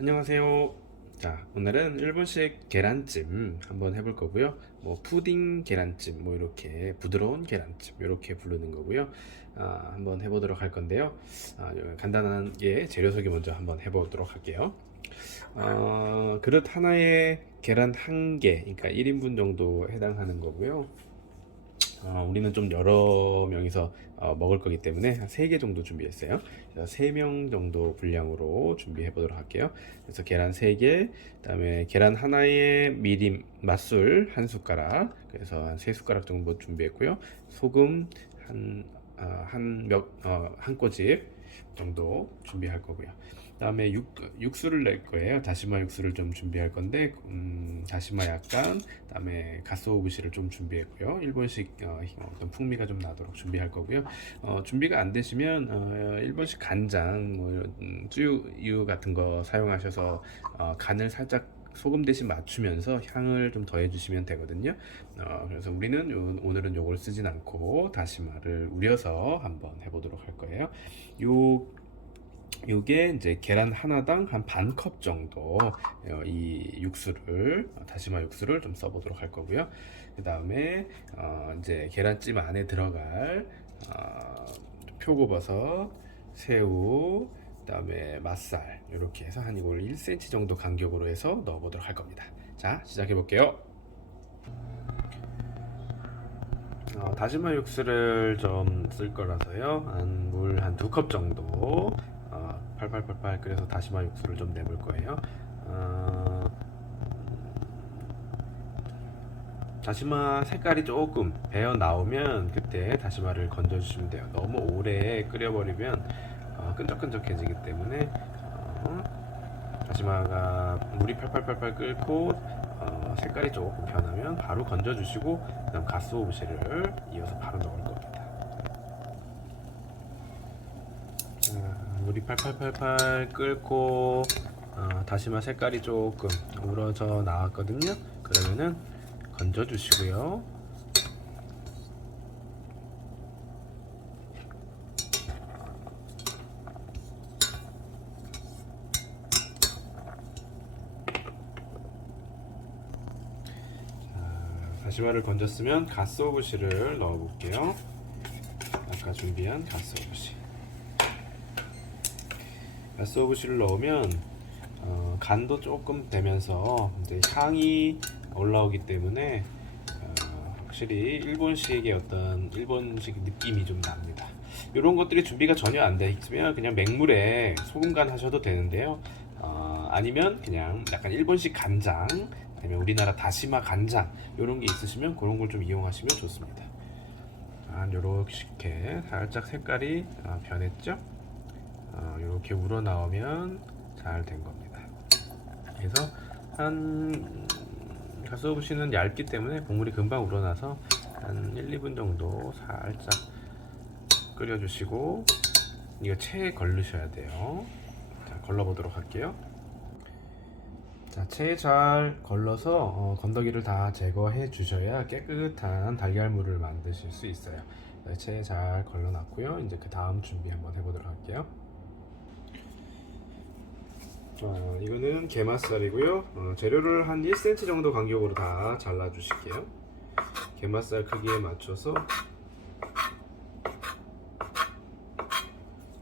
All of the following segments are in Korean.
안녕하세요. 자, 오늘은 일본식 계란찜 한번 해볼 거고요. 뭐 푸딩 계란찜, 뭐 이렇게 부드러운 계란찜 이렇게 부르는 거고요. 한번 해보도록 할 건데요. 간단하게 재료 소개 먼저 한번 해보도록 할게요. 그릇 하나에 계란 한 개, 그러니까 1인분 정도 해당하는 거고요. 우리는 좀 여러 명이서 먹을 거기 때문에 한 3개 정도 준비했어요. 그래서 3명 정도 분량으로 준비해 보도록 할게요. 그래서 계란 3개, 그다음에 계란 하나에 미림, 맛술 한 숟가락, 그래서 한 3숟가락 정도 준비했고요. 소금 한 꼬집 정도 준비할 거고요. 그다음에 육수를 낼 거예요. 다시마 육수를 좀 준비할 건데, 다시마 약간, 그다음에 가스오부시를 좀 준비했고요. 일본식 어떤 풍미가 좀 나도록 준비할 거고요. 준비가 안 되시면 일본식 간장, 뭐 이런 쯔유 같은 거 사용하셔서 간을 살짝 소금 대신 맞추면서 향을 좀 더해 주시면 되거든요. 그래서 우리는 오늘은 요걸 쓰진 않고 다시마를 우려서 한번 해보도록 할 거예요. 요 요게 이제 계란 하나당 한 반 컵 정도 이 육수를 다시마 육수를 좀 써보도록 할 거고요. 그 다음에 이제 계란찜 안에 들어갈 표고버섯, 새우, 그다음에 맛살 이렇게 해서 한 이걸 1cm 정도 간격으로 해서 넣어보도록 할 겁니다. 자, 시작해 볼게요. 다시마 육수를 좀 쓸 거라서요. 물 한 2컵 정도 팔팔팔팔 끓여서 다시마 육수를 좀 내볼 거예요. 다시마 색깔이 조금 배어 나오면 그때 다시마를 건져 주시면 돼요. 너무 오래 끓여버리면 끈적끈적해지기 때문에 다시마가 물이 팔팔팔팔 끓고 색깔이 조금 변하면 바로 건져 주시고, 그다음 가스오부시를 이어서 바로 넣을 겁니다. 물이 팔팔팔팔 끓고 다시마 색깔이 조금 우러져 나왔거든요. 그러면은 건져 주시고요. 다시마를 건졌으면 가스오부시를 넣어 볼게요. 아까 준비한 가스오부시. 가스오부시를 넣으면 간도 조금 되면서 이제 향이 올라오기 때문에 확실히 일본식의 어떤 일본식 느낌이 좀 납니다. 이런 것들이 준비가 전혀 안 돼 있으면 그냥 맹물에 소금 간 하셔도 되는데요. 아니면 그냥 약간 일본식 간장, 아니면 우리나라 다시마 간장 이런 게 있으시면 그런 걸 좀 이용하시면 좋습니다. 요렇게 살짝 색깔이 변했죠? 이렇게 우러나오면 잘 된 겁니다. 그래서 한 가스오부시는 얇기 때문에 국물이 금방 우러나서 한 1, 2분 정도 살짝 끓여주시고, 이거 체에 걸르셔야 돼요. 자, 걸러보도록 할게요. 자, 체에 잘 걸러서 건더기를 다 제거해 주셔야 깨끗한 달걀물을 만드실 수 있어요. 체에 잘 걸러놨고요. 이제 그 다음 준비 한번 해보도록 할게요. 이거는 게맛살이고요. 재료를 한 1cm 정도 간격으로 다 잘라 주실게요. 게맛살 크기에 맞춰서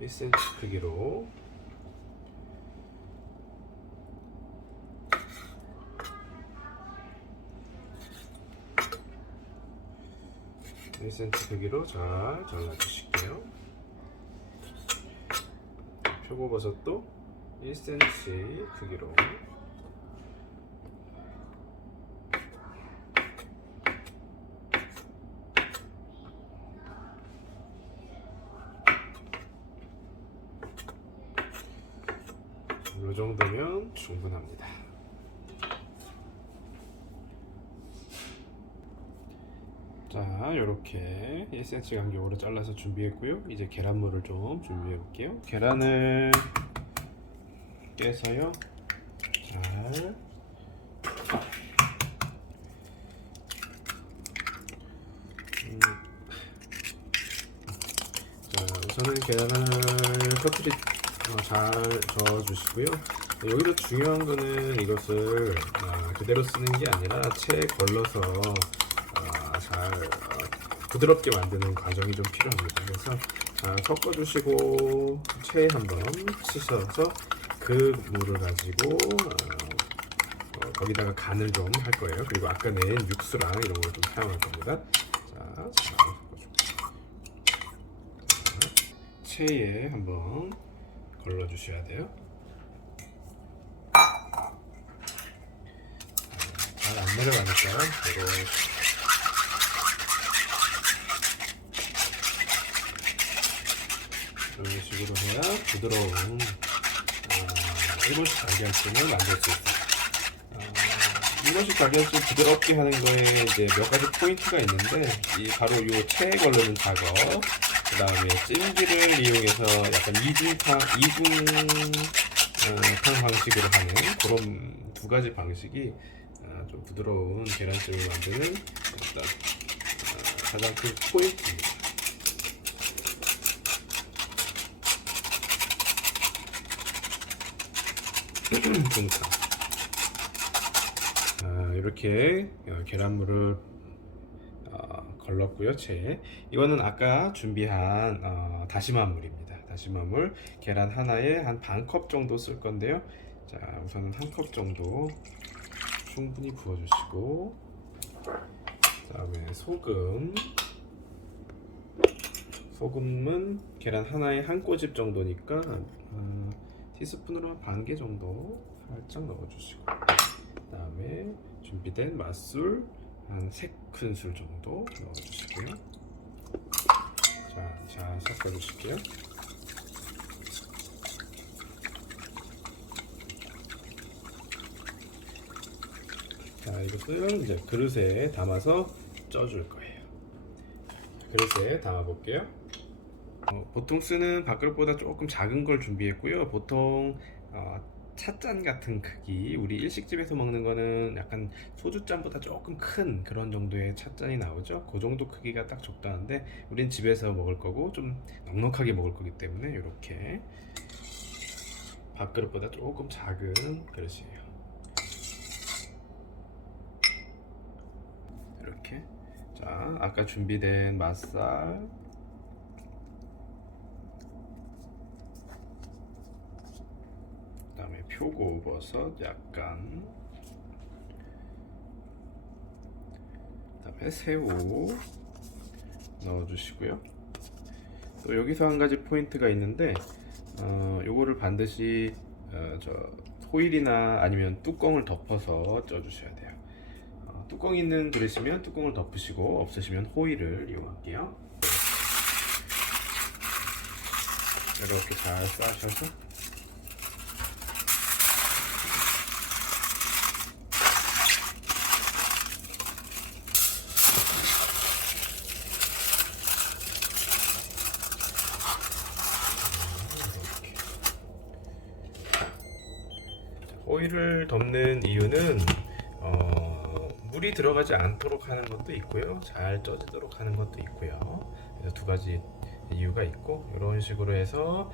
1cm 크기로 잘 잘라 주실게요. 표고버섯도 1cm 크기로 이 정도면 충분합니다. 자, 이렇게 1cm 간격으로 잘라서 준비했고요. 이제 계란물을 좀 준비해 볼게요. 계란을 깨서요. 잘 자, 우선은 계란을 겉들이 잘 저어주시고요. 여기서 중요한 거는 이것을 그대로 쓰는 게 아니라 체에 걸러서 잘 부드럽게 만드는 과정이 좀 필요합니다. 그래서 섞어주시고 체에 한번 치셔서 그 물을 가지고 거기다가 간을 좀 할 거예요. 그리고 아까 낸 육수랑 이런 걸 좀 사용할 겁니다. 자, 체에 한번 걸러 주셔야 돼요. 잘 안 내려가니까 이런 식으로 해야 부드러운 일본식 달걀찜을 만들 수 있어요. 일본식 달걀찜 부드럽게 하는 거에 이제 몇 가지 포인트가 있는데 바로 요 체에 걸르는 작업, 그 다음에 찜기를 이용해서 약간 이중탕 방식으로 하는 그런 두 가지 방식이 좀 부드러운 계란찜을 만드는 가장 큰 포인트입니다. 이렇게 계란물을 걸렀고요. 채 이거는 아까 준비한 다시마물입니다. 다시마물 계란 하나에 한 반 컵 정도 쓸 건데요. 자, 우선은 한 컵 정도 충분히 부어주시고, 그다음에 소금은 계란 하나에 한 꼬집 정도니까 티스푼으로 한 반 개 정도 살짝 넣어주시고, 그다음에 준비된 맛술 한 3큰술 정도 넣어주시고요. 자, 잘 섞어주실게요. 자, 이것을 이제 그릇에 담아서 쪄줄 거예요. 그릇에 담아 볼게요. 보통 쓰는 밥그릇보다 조금 작은 걸 준비했고요. 보통 찻잔 같은 크기, 우리 일식집에서 먹는 거는 약간 소주잔보다 조금 큰 그런 정도의 찻잔이 나오죠. 그 정도 크기가 딱 적당한데 우린 집에서 먹을 거고 좀 넉넉하게 먹을 거기 때문에 이렇게 밥그릇보다 조금 작은 그릇이에요. 이렇게. 자, 아까 준비된 맛살, 그다음에 표고버섯 약간, 그다음에 새우 넣어주시고요. 또 여기서 한 가지 포인트가 있는데, 요거를 반드시 저 호일이나 아니면 뚜껑을 덮어서 쪄주셔야 돼요. 뚜껑 있는 그릇이면 뚜껑을 덮으시고, 없으시면 호일을 이용할게요. 이렇게 잘 싸셔서 호일을 덮는 이유는 물이 들어가지 않도록 하는 것도 있고요, 잘 쪄지도록 하는 것도 있고요. 그래서 두 가지 이유가 있고, 이런 식으로 해서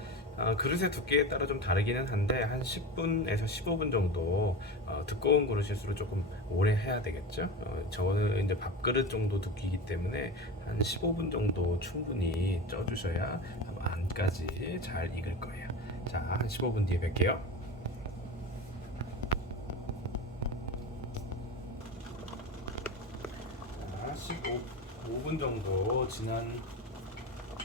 그릇의 두께에 따라 좀 다르기는 한데 한 10분에서 15분 정도, 두꺼운 그릇일수록 조금 오래 해야 되겠죠. 저는 이제 밥그릇 정도 두께이기 때문에 한 15분 정도 충분히 쪄주셔야 안까지 잘 익을 거예요. 자, 한 15분 뒤에 뵐게요. 15분 정도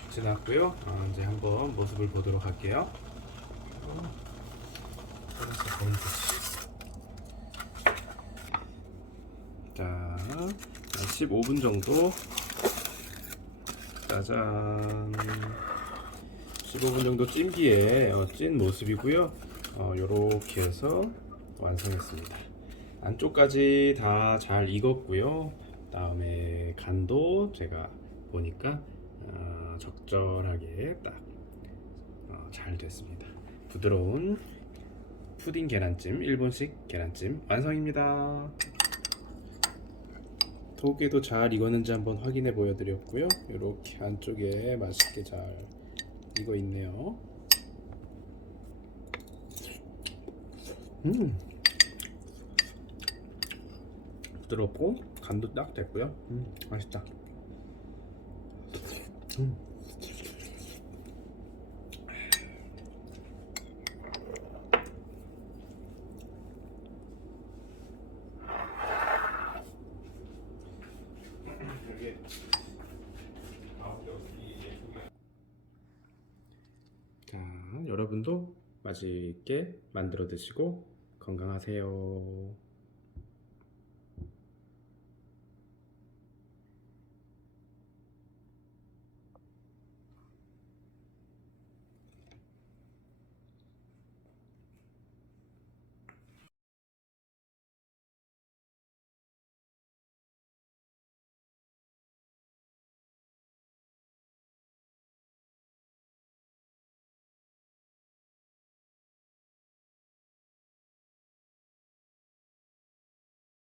지났고요. 이제 한번 모습을 보도록 할게요. 자, 15분 정도. 짜잔. 15분 정도 찐 뒤에 찐 모습이고요. 요렇게 해서 완성했습니다. 안쪽까지 다 잘 익었고요. 다음에 간도 제가 보니까 적절하게 딱 잘 됐습니다. 부드러운 푸딩 계란찜, 일본식 계란찜 완성입니다. 속에도 잘 익었는지 한번 확인해 보여드렸고요. 이렇게 안쪽에 맛있게 잘 익어 있네요. 음. 부드럽고 간도 딱 됐고요. 맛있다. 음. 자, 여러분도 맛있게 만들어 드시고 건강하세요.